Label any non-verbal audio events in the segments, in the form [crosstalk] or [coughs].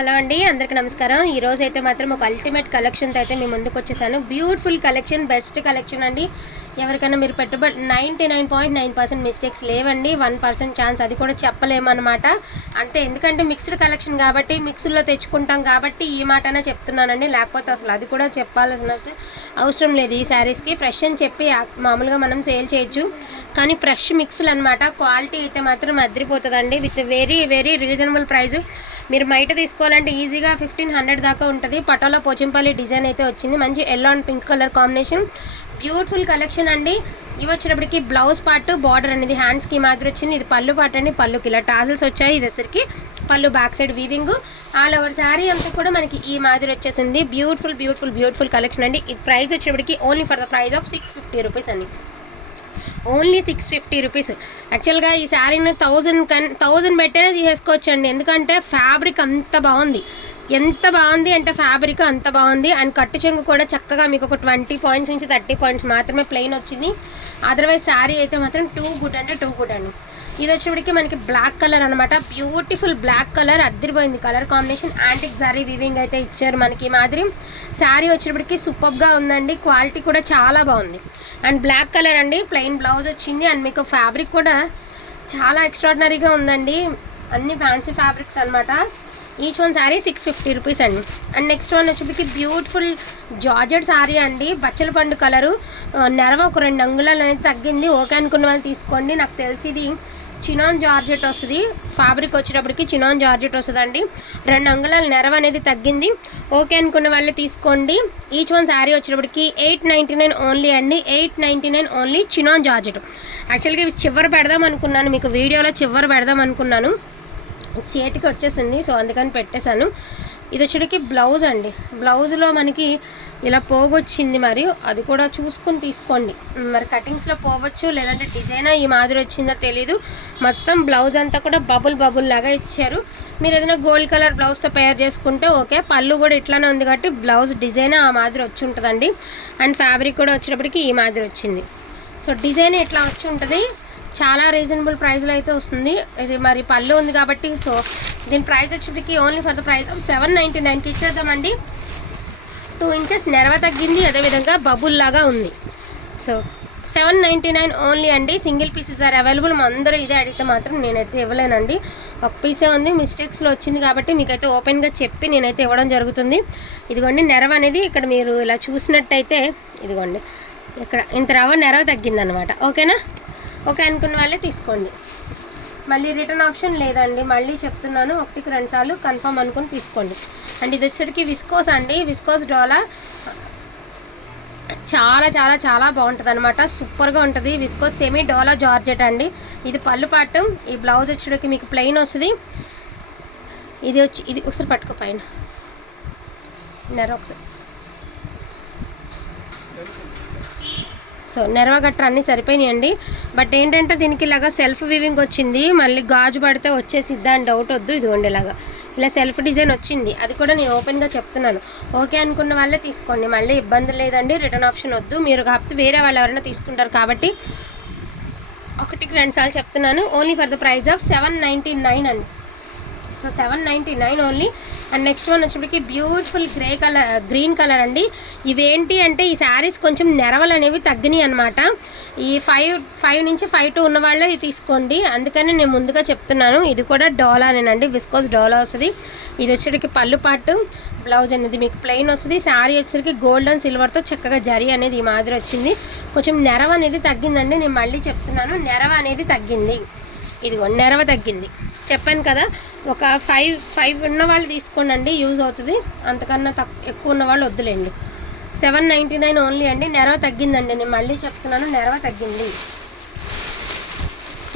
Hello అండి అందరికీ నమస్కారం. ఈ రోజు అయితే మాత్రం ఒక అల్టిమేట్ కలెక్షన్తో అయితే మీ ముందుకు వచ్చేసాను. బ్యూటిఫుల్ కలెక్షన్ బెస్ట్ కలెక్షన్ అండి. ఎవరికైనా మీరు పెట్టుబడి ninety nine point nine percent mistakes లేవండి. వన్ పర్సెంట్ ఛాన్స్ అది కూడా చెప్పలేమన్నమాట. అంతే ఎందుకంటే మిక్స్డ్ కలెక్షన్ కాబట్టి మిక్స్డ్లో తెచ్చుకుంటాం కాబట్టి ఈ మాటనే చెప్తున్నానండి. లేకపోతే అసలు అది కూడా చెప్పాల్సిన అవసరం లేదు ఈ శారీస్కి. ఫ్రెష్ అని చెప్పి మామూలుగా మనం సేల్ చేయొచ్చు. కానీ ఫ్రెష్ మిక్స్లు అనమాట క్వాలిటీ అయితే మాత్రం అదిరిపోతుందండి. With very very reasonable price మీరు బయట తీసుకోవాలంటే ఈజీగా ఫిఫ్టీన్ హండ్రెడ్ దాకా ఉంటుంది. పటోలా పోచంపల్లి డిజైన్ అయితే వచ్చింది. మంచి yellow and pink colour combination beautiful collection అండి. ఇవి వచ్చినప్పటికి బ్లౌజ్ పార్ట్ బార్డర్ అనేది హ్యాండ్స్కి మాత్రం వచ్చింది. ఇది పళ్ళు పార్ట్ అండి. పళ్ళుకి ఇలా టాజల్స్ వచ్చాయి. ఇది వచ్చరికి పళ్ళు back side weaving all over sari అంతా కూడా మనకి ఈ మాదిరి వచ్చేసింది. బ్యూటిఫుల్ బ్యూటిఫుల్ బ్యూటిఫుల్ కలెక్షన్ అండి. ఇది ప్రైస్ వచ్చేప్పటికి only for the price of six fifty rupees అండి. Only six fifty rupees. యాక్చువల్గా ఈ శారీని థౌజండ్ కన్ థౌజండ్ పెట్టేనే తీసేసుకోవచ్చండి. ఎందుకంటే ఫ్యాబ్రిక్ అంత బాగుంది. ఎంత బాగుంది అంటే ఫ్యాబ్రిక్ అంత బాగుంది. అండ్ కట్టు చెంగు కూడా చక్కగా మీకు ఒక ట్వంటీ పాయింట్స్ నుంచి థర్టీ పాయింట్స్ మాత్రమే ప్లెయిన్ వచ్చింది. అదర్వైజ్ శారీ అయితే మాత్రం టూ గుడ్ అంటే టూ గుడ్ అండి. ఇది వచ్చేప్పటికి మనకి బ్లాక్ కలర్ అనమాట బ్యూటిఫుల్ బ్లాక్ కలర్ అద్దరిపోయింది colour combination antique zari weaving అయితే ఇచ్చారు మనకి ఈ మాదిరి. శారీ వచ్చేటప్పటికి సూపర్గా ఉందండి. క్వాలిటీ కూడా చాలా బాగుంది. అండ్ బ్లాక్ కలర్ అండి. ప్లెయిన్ బ్లౌజ్ వచ్చింది. అండ్ మీకు ఫ్యాబ్రిక్ కూడా చాలా ఎక్స్ట్రాడినరీగా ఉందండి. అన్ని ఫ్యాన్సీ ఫ్యాబ్రిక్స్ అనమాట each one sari six fifty rupees అండి. అండ్ నెక్స్ట్ వన్ వచ్చేప్పటికి బ్యూటిఫుల్ జార్జెట్ శారీ అండి. బచ్చల పండు కలరు నెరవ ఒక రెండు అంగుళాలు అనేది తగ్గింది. ఓకే అనుకున్న వాళ్ళు తీసుకోండి. నాకు తెలిసి ఇది చినాన్ జార్జెట్ వస్తుంది. ఫ్యాబ్రిక్ వచ్చేటప్పటికి చినాన్ జార్జెట్ వస్తుందండి. రెండు అంగుళాల నెరవ అనేది తగ్గింది. ఓకే అనుకున్న వాళ్ళే తీసుకోండి. ఈచ్ వన్ శారీ వచ్చేటప్పటికి ఎయిట్ నైంటీ నైన్ ఓన్లీ అండి. Eight ninety nine only chinon georgette. యాక్చువల్గా ఇవి చివరి పెడదాం అనుకున్నాను. మీకు వీడియోలో చివరి పెడదాం అనుకున్నాను. చేతికి వచ్చేసింది. సో అందుకని పెట్టేశాను. ఇది వచ్చేటికి బ్లౌజ్ అండి. బ్లౌజ్లో మనకి ఇలా పోగొచ్చింది మరి అది కూడా చూసుకొని తీసుకోండి. మరి కటింగ్స్లో పోవచ్చు లేదంటే డిజైన్ ఈ మాదిరి వచ్చిందో తెలీదు. మొత్తం బ్లౌజ్ అంతా కూడా బబుల్ బబుల్ లాగా ఇచ్చారు. మీరు ఏదైనా గోల్డ్ కలర్ బ్లౌజ్తో పేర్ చేసుకుంటే ఓకే. పళ్ళు కూడా ఇట్లానే ఉంది కాబట్టి బ్లౌజ్ డిజైన్ ఆ మాదిరి వచ్చి ఉంటుందండి. అండ్ ఫ్యాబ్రిక్ కూడా వచ్చేటప్పటికి ఈ మాదిరి వచ్చింది. సో డిజైన్ ఇట్లా వచ్చి ఉంటుంది? చాలా రీజనబుల్ ప్రైస్లో అయితే వస్తుంది. ఇది మరి పళ్ళు ఉంది కాబట్టి సో దీని price వచ్చేటికి only for the price of seven ninety నైన్కి ఇచ్చేద్దామండి. టూ ఇంచెస్ నెరవ తగ్గింది అదేవిధంగా బబుల్ లాగా ఉంది. So seven ninety nine only అండి. సింగిల్ పీసెస్ ఆర్ అవైలబుల్ మా అందరూ ఇదే అడిగితే మాత్రం నేనైతే ఇవ్వలేనండి. ఒక పీసే ఉంది మిస్టేక్స్లో వచ్చింది కాబట్టి మీకైతే ఓపెన్గా చెప్పి నేనైతే ఇవ్వడం జరుగుతుంది. ఇదిగోండి నెరవ అనేది ఇక్కడ మీరు ఇలా చూసినట్టయితే ఇదిగోండి ఇక్కడ ఇంత రవ నెరవ తగ్గిందనమాట ఓకేనా? ఓకే అనుకున్న వాళ్ళే తీసుకోండి. మళ్ళీ రిటర్న్ ఆప్షన్ లేదండి. మళ్ళీ చెప్తున్నాను ఒకటికి రెండు సార్లు కన్ఫర్మ్ అనుకుని తీసుకోండి. అండ్ ఇది వచ్చేటికి విస్కోస్ అండి. విస్కోస్ డోలా చాలా చాలా చాలా బాగుంటుంది అనమాట సూపర్గా ఉంటుంది. విస్కోస్ సెమీ డోలా జార్జెట్ అండి. ఇది పళ్ళు పాటు ఈ బ్లౌజ్ వచ్చేటికి మీకు ప్లెయిన్ వస్తుంది. ఇది వచ్చి ఇది ఒకసారి పట్టుకో పైన. ఒకసారి. సో నెరవ అన్నీ సరిపోయినాయండి. బట్ ఏంటంటే దీనికి ఇలాగా సెల్ఫ్ వివింగ్ వచ్చింది. మళ్ళీ గాజు పడితే వచ్చేసిద్దా అని డౌట్ వద్దు. ఇదిగోండి ఇలాగా. ఇలా సెల్ఫ్ డిజైన్ వచ్చింది. అది కూడా నేను ఓపెన్గా చెప్తున్నాను. ఓకే అనుకున్న వాళ్ళే తీసుకోండి. మళ్ళీ ఇబ్బంది లేదండి. రిటర్న్ ఆప్షన్ వద్దు. మీరు కాకపోతే వేరే వాళ్ళు ఎవరైనా తీసుకుంటారు కాబట్టి ఒకటికి రెండు సార్లు చెప్తున్నాను. Only for the price of seven ninety nine అండి. So seven ninety nine only and next one వచ్చేప్పటికి beautiful grey colour green colour అండి. ఇవేంటి అంటే ఈ శారీస్ కొంచెం నెరవలు అనేవి తగ్గినాయి అనమాట ఈ ఫైవ్ ఫైవ్ నుంచి ఫైవ్ టూ ఉన్న వాళ్ళే ఇది తీసుకోండి. అందుకని నేను ముందుగా చెప్తున్నాను. ఇది కూడా డోలానేనండి విస్కోస్ డోలా వస్తుంది. ఇది వచ్చేటికి పళ్ళు పాటు బ్లౌజ్ అనేది మీకు ప్లెయిన్ వస్తుంది. శారీ వచ్చేసరికి గోల్డ్ అండ్ సిల్వర్తో చక్కగా జరీ అనేది ఈ మాదిరి వచ్చింది. కొంచెం నెరవ అనేది తగ్గిందండి. నేను మళ్ళీ చెప్తున్నాను. నెరవ అనేది తగ్గింది. ఇదిగో నెరవ తగ్గింది. చెప్పాను కదా ఒక ఫైవ్ ఫైవ్ ఉన్న వాళ్ళు తీసుకోండి యూజ్ అవుతుంది. అంతకన్నా తక్కువ ఎక్కువ ఉన్న వాళ్ళు వద్దులేండి. సెవెన్ నైంటీ నైన్ ఓన్లీ అండి. నెరవ తగ్గిందండి. నేను మళ్ళీ చెప్తున్నాను నెరవ తగ్గింది.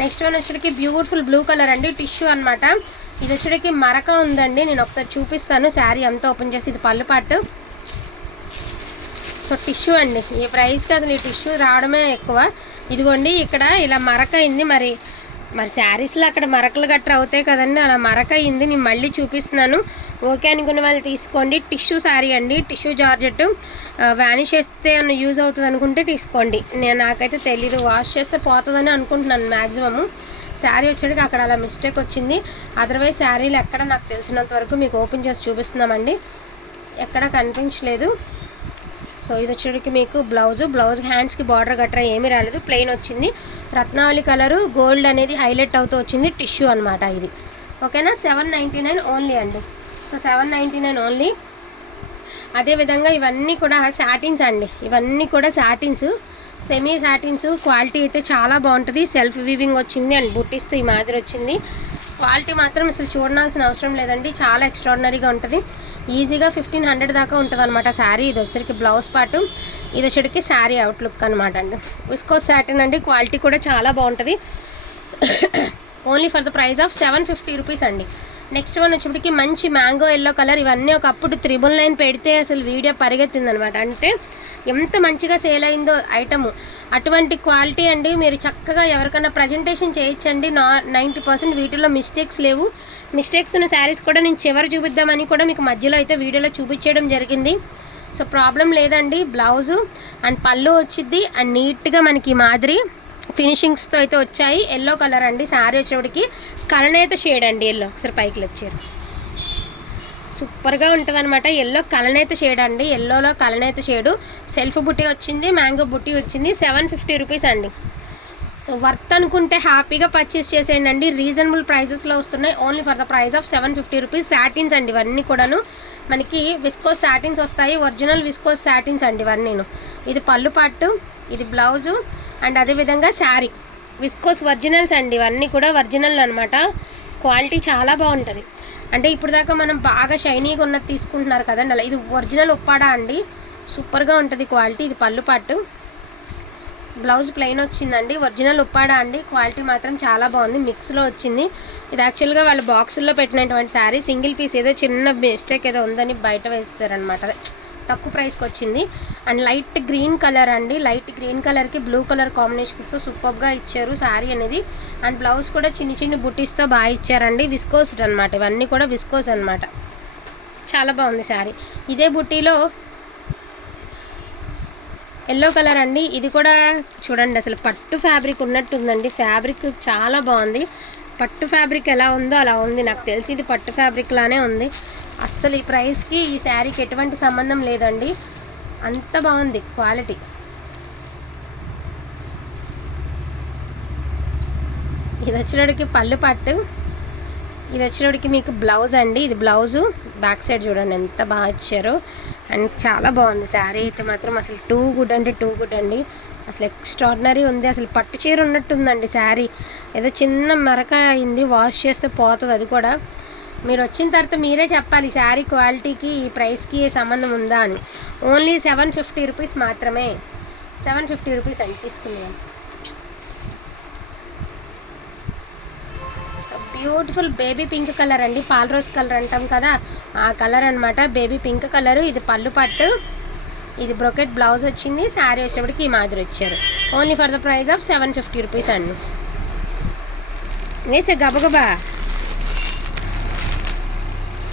నెక్స్ట్ వన్ వచ్చేటికి బ్యూటిఫుల్ బ్లూ కలర్ అండి. టిష్యూ అనమాట ఇది వచ్చేటికి మరక ఉందండి. నేను ఒకసారి చూపిస్తాను. శారీ అంతా ఓపెన్ చేసి ఇది పళ్ళు పాటు సో టిష్యూ అండి. ఈ ప్రైస్కి అసలు ఈ టిష్యూ రావడమే ఎక్కువ. ఇదిగోండి ఇక్కడ ఇలా మరక అయింది. మరి మరి శారీస్లో అక్కడ మరకలు గట్రా అవుతాయి కదండి అలా మరక అయింది నేను మళ్ళీ చూపిస్తున్నాను. ఓకే అనుకున్న వాళ్ళు తీసుకోండి. టిష్యూ శారీ అండి టిష్యూ జార్జెట్. వ్యానిష్ చేస్తే యూజ్ అవుతుంది అనుకుంటే తీసుకోండి. నేను నాకైతే తెలీదు వాష్ చేస్తే పోతుందని అనుకుంటున్నాను మ్యాక్సిమము శారీ వచ్చేటికి అక్కడ అలా మిస్టేక్ వచ్చింది. అదర్వైజ్ శారీలు ఎక్కడ నాకు తెలిసినంత వరకు మీకు ఓపెన్ చేసి చూపిస్తున్నామండి. ఎక్కడ కనిపించలేదు. సో ఇది వచ్చేటికి మీకు బ్లౌజ్ బ్లౌజ్ హ్యాండ్స్కి బార్డర్ గట్రా ఏమీ రాలేదు. ప్లెయిన్ వచ్చింది. రత్నావళి కలరు గోల్డ్ అనేది హైలైట్ అవుతూ వచ్చింది. టిష్యూ అనమాట ఇది. ఓకేనా సెవెన్ నైంటీ నైన్ ఓన్లీ అండి. So seven ninety nine only అదేవిధంగా ఇవన్నీ కూడా సాటిన్స్ అండి. ఇవన్నీ కూడా సాటిన్స్ సెమీ సాటిన్స్ క్వాలిటీ అయితే చాలా బాగుంటుంది. సెల్ఫ్ వీవింగ్ వచ్చింది అండ్ బుట్టిస్తూ ఈ మాదిరి వచ్చింది. క్వాలిటీ మాత్రం అసలు చూడాల్సిన అవసరం లేదండి. చాలా ఎక్స్ట్రాడినరీగా ఉంటుంది. ఈజీగా ఫిఫ్టీన్ హండ్రెడ్ దాకా ఉంటుంది అనమాట శారీ. ఇది వచ్చరికి బ్లౌజ్ పాటు ఇది వచ్చరికి శారీ అవుట్లుక్ అనమాట అండి. విస్కోస్ శాటిన్ అండి. క్వాలిటీ కూడా చాలా బాగుంటుంది. [coughs] Only for the price of seven fifty rupees అండి. నెక్స్ట్ వన్ వచ్చేప్పటికి మంచి మ్యాంగో ఎల్లో కలర్ ఇవన్నీ ఒకప్పుడు త్రిబుల్ నైన్ పెడితే అసలు వీడియో పరిగెత్తిందనమాట అంటే ఎంత మంచిగా సేల్ అయిందో ఐటము. అటువంటి క్వాలిటీ అండి. మీరు చక్కగా ఎవరికైనా ప్రజెంటేషన్ చేయొచ్చండి నా నైంటీ పర్సెంట్ వీటిలో మిస్టేక్స్ లేవు. మిస్టేక్స్ ఉన్న శారీస్ కూడా నేను చివరి చూపిద్దామని కూడా మీకు మధ్యలో అయితే వీడియోలో చూపించడం జరిగింది. సో ప్రాబ్లం లేదండి. బ్లౌజు అండ్ పళ్ళు వచ్చింది అండ్ నీట్గా మనకి ఈ మాదిరి ఫినిషింగ్స్తో అయితే వచ్చాయి. ఎల్లో కలర్ అండి. శారీ వచ్చేటికి కలనేత షేడ్ అండి ఎల్లో. ఒకసారి పైకి వచ్చారు సూపర్గా ఉంటుంది అనమాట ఎల్లో కలనేత షేడ్ అండి. ఎల్లోలో కలనేత షేడు. సెల్ఫ్ బుట్టి వచ్చింది. మ్యాంగో బుట్టి వచ్చింది. సెవెన్ ఫిఫ్టీ రూపీస్ అండి. సో వర్త్ అనుకుంటే హ్యాపీగా పర్చేస్ చేసేయండి అండి రీజనబుల్ ప్రైజెస్లో వస్తున్నాయి. Only for the price of seven fifty rupees. Satins అండి ఇవన్నీ కూడాను. మనకి విస్కోస్ శాటిన్స్ వస్తాయి. ఒరిజినల్ విస్కోస్ శాటిన్స్ అండి ఇవన్నీను. ఇది పళ్ళు పట్టు ఇది బ్లౌజు అండ్ అదేవిధంగా శారీ. విస్కోస్ ఒరిజినల్స్ అండి ఇవన్నీ కూడా ఒరిజినల్ అనమాట క్వాలిటీ చాలా బాగుంటుంది. అంటే ఇప్పుడు దాకా మనం బాగా షైనీగా ఉన్నది తీసుకుంటున్నారు కదండి అలా ఇది ఒరిజినల్ ఉప్పాడా అండి? సూపర్గా ఉంటుంది క్వాలిటీ ఇది పళ్ళు పట్టు బ్లౌజ్ ప్లెయిన్ వచ్చిందండి ఒరిజినల్ ఉప్పాడా అండి? క్వాలిటీ మాత్రం చాలా బాగుంది మిక్స్లో వచ్చింది. ఇది యాక్చువల్గా వాళ్ళు బాక్సుల్లో పెట్టినటువంటి శారీ సింగిల్ పీస్ ఏదో చిన్న మిస్టేక్ ఏదో ఉందని బయట వేస్తారనమాట అదే తక్కువ ప్రైస్కి వచ్చింది. అండ్ లైట్ గ్రీన్ కలర్ అండి. లైట్ గ్రీన్ కలర్కి బ్లూ కలర్ కాంబినేషన్ ఇస్తూ సూపర్గా ఇచ్చారు శారీ అనేది. అండ్ బ్లౌజ్ కూడా చిన్ని చిన్ని బుటీస్తో బాగా ఇచ్చారండి. విస్కోస్ అనమాట ఇవన్నీ కూడా విస్కోస్ అనమాట చాలా బాగుంది శారీ. ఇదే బుట్టీలో ఎల్లో కలర్ అండి. ఇది కూడా చూడండి అసలు పట్టు ఫ్యాబ్రిక్ ఉన్నట్టుందండి. ఫ్యాబ్రిక్ చాలా బాగుంది. పట్టు ఫ్యాబ్రిక్ ఎలా ఉందో అలా ఉంది. నాకు తెలిసి ఇది పట్టు ఫ్యాబ్రిక్ లానే ఉంది. అస్సలు ఈ ప్రైస్కి ఈ శారీకి ఎటువంటి సంబంధం లేదండి. అంత బాగుంది క్వాలిటీ. ఇది వచ్చినడికి పళ్ళు పట్టు. ఇది వచ్చినప్పటికి మీకు బ్లౌజ్ అండి. ఇది బ్లౌజు. బ్యాక్ సైడ్ చూడండి ఎంత బాగా ఇచ్చారు. అండ్ చాలా బాగుంది శారీ. అయితే మాత్రం అసలు టూ గుడ్ అంటే టూ గుడ్ అండి. అసలు ఎక్స్ట్రాడినరీ ఉంది. అసలు పట్టు చీర ఉన్నట్టుందండి శారీ. ఏదో చిన్న మరక అయింది. వాష్ చేస్తే పోతుంది అది కూడా. మీరు వచ్చిన తర్వాత మీరే చెప్పాలి శారీ క్వాలిటీకి ఈ ప్రైస్కి సంబంధం ఉందా అని. ఓన్లీ సెవెన్ ఫిఫ్టీ రూపీస్ మాత్రమే. సెవెన్ ఫిఫ్టీ రూపీస్ అండి తీసుకున్నాను so beautiful baby pink colour అండి. పాల్ రోజ్ కలర్ అంటాం కదా ఆ కలర్ అనమాట బేబీ పింక్ కలర్ ఇది పళ్ళు పట్టు. ఇది బ్రొకెట్ బ్లౌజ్ వచ్చింది శారీ వచ్చేప్పటికి ఈ మాదిరి వచ్చారు. Only for the price of seven fifty rupees అండి. వేసే గబగబా.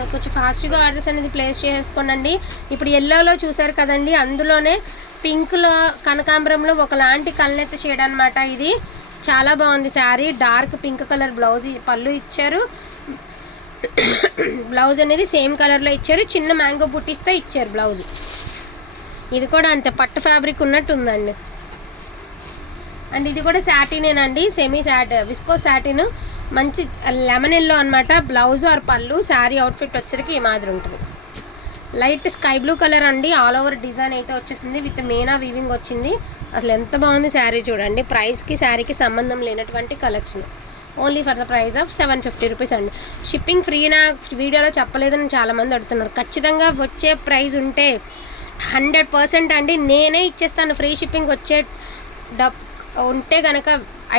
సో కొంచెం ఫాస్ట్గా ఆర్డర్స్ అనేది ప్లేస్ చేసుకోనండి. ఇప్పుడు ఎల్లోలో చూసారు కదండి అందులోనే పింక్లో కనకాంబరంలో ఒకలాంటి కళ్ళనెత్త షేడ్ అనమాట ఇది. చాలా బాగుంది sari. Dark pink colour blouse పళ్ళు ఇచ్చారు. బ్లౌజ్ అనేది సేమ్ కలర్లో ఇచ్చారు. చిన్న మ్యాంగో బుట్టిస్తో ఇచ్చారు బ్లౌజ్. ఇది కూడా అంతే పట్టు ఫ్యాబ్రిక్ ఉన్నట్టు ఉందండి అండ్ ఇది కూడా శాటినేనండి సెమీ శాట్ విస్కో శాటిన్ మంచి లెమన్ ఎల్లో అనమాట బ్లౌజ్ ఆర్ పళ్ళు శారీ అవుట్ఫిట్ వచ్చరికి ఈ మాదిరి ఉంటుంది. లైట్ స్కై బ్లూ కలర్ అండి. ఆల్ ఓవర్ డిజైన్ అయితే వచ్చేసింది. విత్ మీనా వీవింగ్ వచ్చింది. అసలు ఎంత బాగుంది శారీ చూడండి. ప్రైస్కి శారీకి సంబంధం లేనటువంటి collection only for the price of seven fifty rupees అండి. షిప్పింగ్ ఫ్రీనా వీడియోలో చెప్పలేదని చాలామంది అడుగుతున్నారు. ఖచ్చితంగా వచ్చే ప్రైస్ ఉంటే హండ్రెడ్ పర్సెంట్ అండి. నేనే ఇచ్చేస్తాను. ఫ్రీ షిప్పింగ్ వచ్చే డబ్ ఉంటే కనుక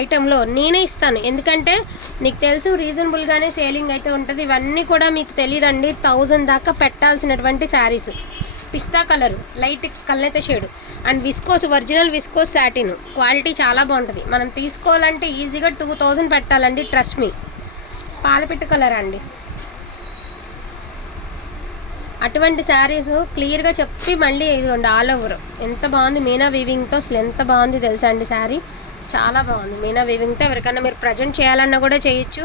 ఐటెంలో నేనే ఇస్తాను. ఎందుకంటే నీకు తెలుసు రీజనబుల్గానే సేలింగ్ అయితే ఉంటుంది. ఇవన్నీ కూడా మీకు తెలియదండి థౌజండ్ దాకా పెట్టాల్సినటువంటి శారీస్ పిస్తా colour light కల్లెత shade and viscose original viscose satin quality చాలా బాగుంటుంది. మనం తీసుకోవాలంటే ఈజీగా టూ థౌజండ్ పెట్టాలండి ట్రస్ట్ మీ పాలపిట్ట కలర్ అండి? అటువంటి శారీస్ క్లియర్గా చెప్పి మళ్ళీ ఇదిగోండి ఆల్ ఓవర్ ఎంత బాగుంది? మీనా వీవింగ్తో అసలు ఎంత బాగుంది తెలుసా అండి శారీ చాలా బాగుంది. మీనా వివింగ్తో ఎవరికైనా మీరు ప్రజెంట్ చేయాలన్నా కూడా చేయొచ్చు.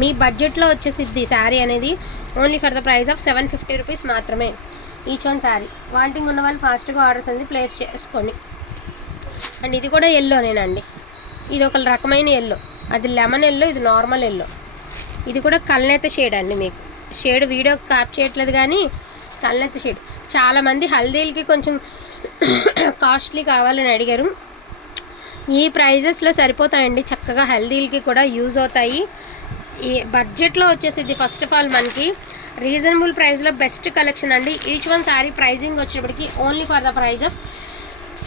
మీ బడ్జెట్లో వచ్చేసిద్ది శారీ అనేది only for the price of seven fifty rupees మాత్రమే. ఈచ్ వన్ శారీ వాంటింగ్ ఉన్న వాళ్ళు ఫాస్ట్గా ఆర్డర్స్ అనేది ప్లేస్ చేసుకోండి. అండ్ ఇది కూడా ఎల్లోనేనండి ఇది ఒక రకమైన ఎల్లో అది లెమన్ ఎల్లో ఇది నార్మల్ ఎల్లో ఇది కూడా కల్నేత షేడ్ అండి మీకు. షేడ్ వీడియో క్యాప్ చేయట్లేదు కానీ కల్నేత షేడ్ చాలామంది హల్దీలకి కొంచెం [coughs] కాస్ట్లీ కావాలని అడిగారు. ఈ ప్రైజెస్లో సరిపోతాయండి. చక్కగా హెల్దీలకి కూడా యూజ్ అవుతాయి. ఈ బడ్జెట్లో వచ్చేసింది ఫస్ట్ ఆఫ్ ఆల్ మనకి రీజనబుల్ ప్రైస్లో బెస్ట్ కలెక్షన్ అండి. ఈచ్ వన్ శారీ ప్రైజింగ్ వచ్చినప్పటికీ only for the price of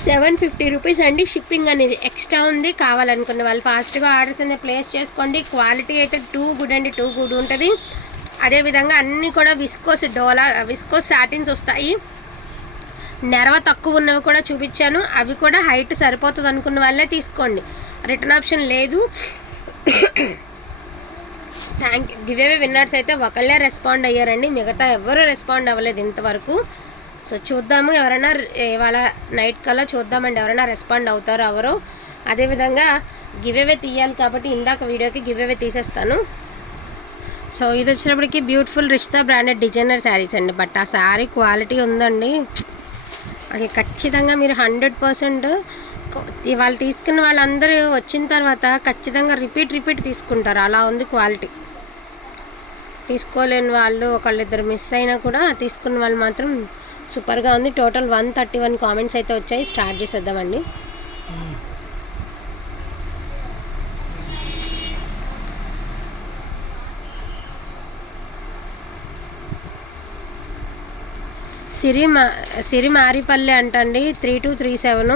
seven fifty rupees అండి. షిప్పింగ్ అనేది ఎక్స్ట్రా ఉంది. కావాలనుకున్న వాళ్ళు ఫాస్ట్గా ఆర్డర్స్ అనేది ప్లేస్ చేసుకోండి. క్వాలిటీ అయితే టూ గుడ్ అండి. టూ గుడ్ ఉంటుంది. అదేవిధంగా అన్నీ కూడా విస్కోస్ డోలా విస్కోస్ సాటిన్స్ వస్తాయి. నెరవ తక్కువ ఉన్నవి కూడా చూపించాను. అవి కూడా హైట్ సరిపోతుంది అనుకున్న వాళ్ళే తీసుకోండి. రిటర్న్ ఆప్షన్ లేదు. Thank you giveaway winners అయితే ఒకళ్ళే రెస్పాండ్ అయ్యారండి. మిగతా ఎవరు రెస్పాండ్ అవ్వలేదు ఇంతవరకు. సో చూద్దాము ఎవరైనా ఇవాళ నైట్ కల్లా చూద్దామండి ఎవరైనా రెస్పాండ్ అవుతారో ఎవరో. అదేవిధంగా గివ్ అవే తీయాలి కాబట్టి ఇందాక వీడియోకి గివ్ అవే తీసేస్తాను. సో ఇది వచ్చినప్పటికి బ్యూటిఫుల్ రిచ్తా బ్రాండెడ్ డిజైనర్ శారీస్ అండి. బట్ ఆ శారీ క్వాలిటీ ఉందండి. అది ఖచ్చితంగా మీరు హండ్రెడ్ పర్సెంట్ వాళ్ళు తీసుకున్న వాళ్ళందరూ వచ్చిన తర్వాత ఖచ్చితంగా రిపీట్ రిపీట్ తీసుకుంటారు. అలా ఉంది క్వాలిటీ. తీసుకోలేని వాళ్ళు ఒకళ్ళిద్దరు మిస్ అయినా కూడా తీసుకున్న వాళ్ళు మాత్రం సూపర్గా ఉంది. Total one thirty one comments అయితే వచ్చాయి. స్టార్ట్ చేసేద్దామండి. సిరి మా సిరి మారిపల్లి అంటండి త్రీ టూ త్రీ సెవెన్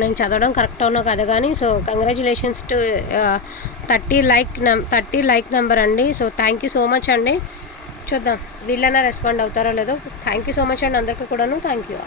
నేను చదవడం కరెక్ట్ అవునా కదా కానీ so congratulations to thirty like నం థర్టీ లైక్ నెంబర్ అండి. So thank you so much అండి. చూద్దాం వీళ్ళైనా రెస్పాండ్ అవుతారో లేదో. థ్యాంక్ యూ సో మచ్ అండి అందరికీ కూడాను. Thank you